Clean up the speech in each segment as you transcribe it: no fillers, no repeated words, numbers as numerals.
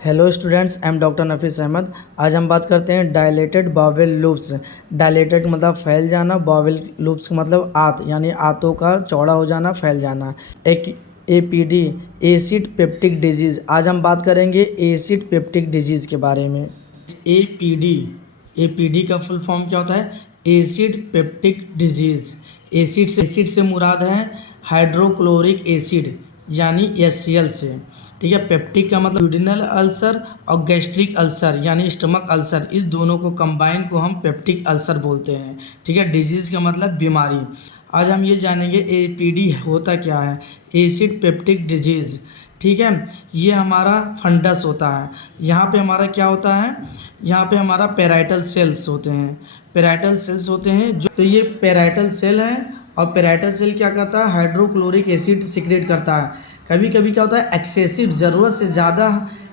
Hello students, I am doctor Nafees Ahmad. आज हम बात करते हैं डायलेटेड बावेल लूप्स। डायलेटेड मतलब फैल जाना, बावेल लूप्स मतलब आंत यानी आंतों का चौड़ा हो जाना, फैल जाना। एक एपीडी एसिड पेप्टिक डिजीज़। आज हम बात करेंगे एसिड पेप्टिक डिजीज़ के बारे में। एपीडी एपीडी का फुल फॉर्म क्या होता है? Acid peptic disease. एसिड से मुराद है हाइड्रोक्लोरिक एसिड यानी HCl से। ठीक है। पेप्टिक का मतलब ड्यूडिनल अल्सर और गैस्ट्रिक अल्सर यानी स्टमक अल्सर, इस दोनों को कंबाइन को हम पेप्टिक अल्सर बोलते हैं। ठीक है। डिजीज़ का मतलब बीमारी। आज हम ये जानेंगे एपीडी होता क्या है, एसिड पेप्टिक डिजीज़। ठीक है। ये हमारा फंडस होता है। यहाँ पे हमारा क्या होता है? यहाँ पे हमारा पेराइटल सेल्स होते हैं। पेराइटल सेल्स होते हैं जो, तो ये पेराइटल सेल है और पेराइटल सेल क्या करता है? हाइड्रोक्लोरिक एसिड सिक्रेट करता है। कभी कभी क्या होता है? एक्सेसिव, ज़रूरत से ज़्यादा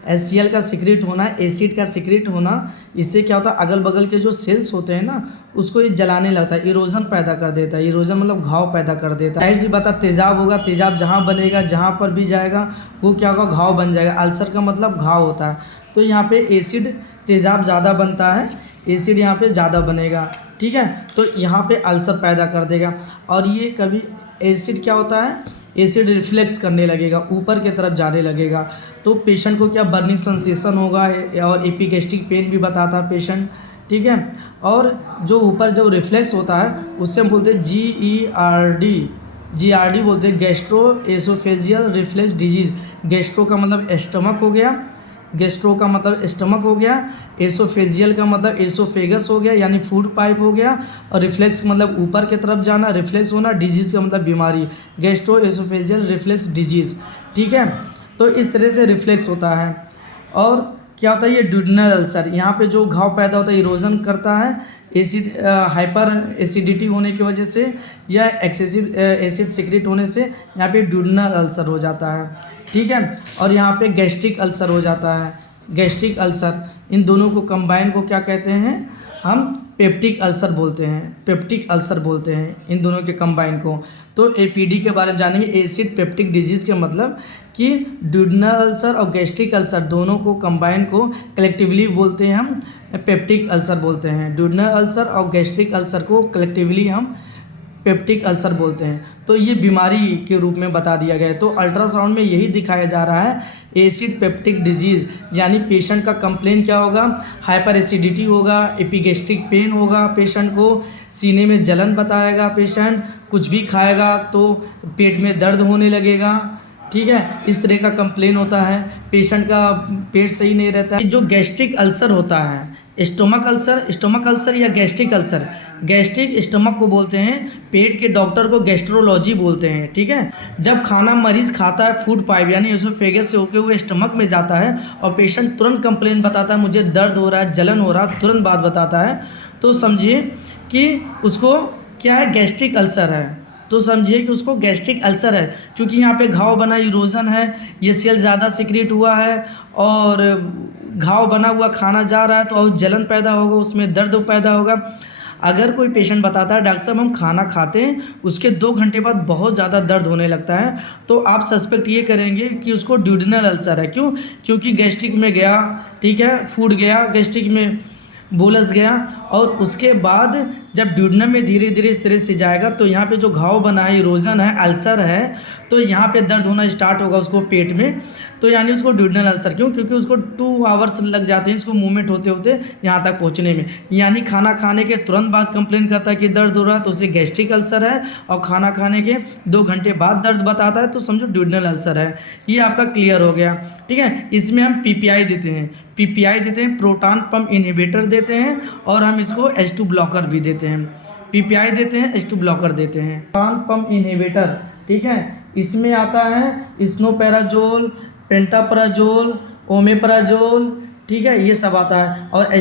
HCl का सिक्रेट होना, एसिड का सिक्रेट होना, इससे क्या होता है? अगल बगल के जो सेल्स होते हैं ना, उसको ये जलाने लगता है, इरोजन पैदा कर देता है। इरोजन मतलब घाव पैदा कर देता है। जाहिर सी बात है, तेजाब होगा, तेजाब जहाँ बनेगा, जहाँ पर भी जाएगा वो क्या होगा? घाव बन जाएगा। अल्सर का मतलब घाव होता है। तो यहाँ पे एसिड, तेजाब ज़्यादा बनता है, एसिड यहाँ पे ज़्यादा बनेगा। ठीक है। तो यहाँ पे अल्सर पैदा कर देगा। और ये कभी एसिड क्या होता है? एसिड रिफ्लेक्स करने लगेगा, ऊपर की तरफ जाने लगेगा। तो पेशेंट को क्या बर्निंग सेंसेशन होगा और एपिगैस्ट्रिक पेन भी बताता है पेशेंट। ठीक है। और जो ऊपर जो रिफ्लेक्स होता है उससे हम बोलते हैं GERD बोलते हैं, gastro oesophageal reflex disease. Gastro का मतलब स्टमक हो गया, गैस्ट्रो का मतलब स्टमक हो गया, एसोफेजियल का मतलब एसोफेगस हो गया यानी फूड पाइप हो गया, और रिफ्लेक्स मतलब ऊपर की तरफ जाना, रिफ्लेक्स होना, डिजीज़ का मतलब बीमारी, गैस्ट्रो एसोफेजियल रिफ्लेक्स डिजीज़। ठीक है। तो इस तरह से रिफ्लेक्स होता है। और क्या होता है? ये ड्यूडिनल अल्सर, यहाँ पे जो घाव पैदा होता है, इरोजन करता है एसिड, हाइपर एसिडिटी होने की वजह से या एक्सेसिव एसिड सिक्रेट होने से यहाँ पे ड्यूडिनल अल्सर हो जाता है। ठीक है। और यहाँ पे गैस्ट्रिक अल्सर हो जाता है, गैस्ट्रिक अल्सर। इन दोनों को कंबाइन को क्या कहते हैं? हम पेप्टिक अल्सर बोलते हैं, पेप्टिक अल्सर बोलते हैं इन दोनों के कंबाइन को। तो एपीडी के बारे में जानेंगे। एसिड पेप्टिक डिजीज़ के मतलब कि ड्यूडिनल अल्सर और गैस्ट्रिक अल्सर दोनों को कंबाइन को कलेक्टिवली बोलते हैं हम पेप्टिक अल्सर बोलते हैं। ड्यूडिनल अल्सर और गैस्ट्रिक अल्सर को कलेक्टिवली हम पेप्टिक अल्सर बोलते हैं। तो ये बीमारी के रूप में बता दिया गया है। तो अल्ट्रासाउंड में यही दिखाया जा रहा है, एसिड पेप्टिक डिजीज़ यानी पेशेंट का कंप्लेन क्या होगा? हाइपर एसिडिटी होगा, एपिगैस्ट्रिक पेन होगा, पेशेंट को सीने में जलन बताएगा, पेशेंट कुछ भी खाएगा तो पेट में दर्द होने लगेगा। ठीक है। इस तरह का कंप्लेन होता है, पेशेंट का पेट सही नहीं रहता है। जो गैस्ट्रिक अल्सर होता है, स्टमक अल्सर या गैस्ट्रिक अल्सर, गैस्ट्रिक स्टमक को बोलते हैं, पेट के डॉक्टर को गैस्ट्रोलॉजी बोलते हैं। ठीक है। जब खाना मरीज़ खाता है, फूड पाइप यानी एसोफेगस से होकर हुए स्टमक में जाता है और पेशेंट तुरंत कंप्लेन बताता है, मुझे दर्द हो रहा है, जलन हो रहा है, तुरंत बात बताता है, तो समझिए कि उसको क्या है? गैस्ट्रिक अल्सर है। तो समझिए कि उसको गैस्ट्रिक अल्सर है, क्योंकि यहाँ पे घाव बना, इरोजन है, ये सेल ज़्यादा सिक्रेट हुआ है और घाव बना हुआ, खाना जा रहा है तो और जलन पैदा होगा, उसमें दर्द पैदा होगा। अगर कोई पेशेंट बताता है, डॉक्टर साहब हम खाना खाते हैं, उसके 2 घंटे बाद बहुत ज़्यादा दर्द होने लगता है, तो आप सस्पेक्ट ये करेंगे कि उसको ड्यूडिनल अल्सर है। क्यों? क्योंकि गैस्ट्रिक में गया, ठीक है, फूड गया, गैस्ट्रिक में बोलस गया, और उसके बाद जब ड्यूडिनम में धीरे धीरे इस तरह से जाएगा तो यहाँ पे जो घाव बना है, इरोजन है, अल्सर है, तो यहाँ पे दर्द होना स्टार्ट होगा उसको पेट में। तो यानी उसको ड्यूडिनल अल्सर। क्यों? क्योंकि उसको 2 आवर्स लग जाते हैं इसको मूवमेंट होते होते यहाँ तक पहुँचने में। यानी खाना खाने के तुरंत बाद कंप्लेन करता है कि दर्द हो रहा है तो उसे गैस्ट्रिक अल्सर है, और खाना खाने के 2 घंटे बाद दर्द बताता है तो समझो ड्यूडिनल अल्सर है। ये आपका क्लियर हो गया। ठीक है। इसमें हम PPI देते हैं, प्रोटॉन पम्प इनहिबिटर देते हैं, और हम इसको H2 ब्लॉकर भी देते हैं। PPI देते हैं, H2 ब्लॉकर देते हैं। प्रोटॉन पम्प इनहिबिटर, ठीक है, इसमें आता है स्नोपेराजोल, पेंटाप्राजोल, ओमेप्राजोल, ठीक है, ये सब आता है। और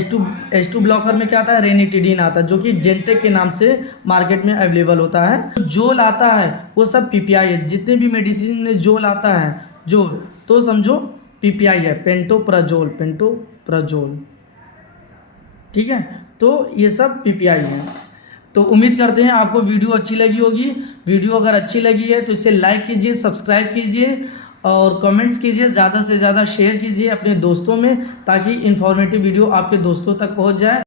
H2 ब्लॉकर में क्या आता है? रेनिटिडीन आता है, जो कि जेंटेक के नाम से मार्केट में अवेलेबल होता है। जोल आता है वो सब PPI है। जितने भी मेडिसिन में जोल आता है, जोल, तो समझो PPI है, पेंटोप्राजोल। ठीक है। तो ये सब PPI है। तो उम्मीद करते हैं आपको वीडियो अच्छी लगी होगी। वीडियो अगर अच्छी लगी है तो इसे लाइक कीजिए, सब्सक्राइब कीजिए और कमेंट्स कीजिए, ज़्यादा से ज़्यादा शेयर कीजिए अपने दोस्तों में, ताकि इन्फॉर्मेटिव वीडियो आपके दोस्तों तक पहुंच जाए।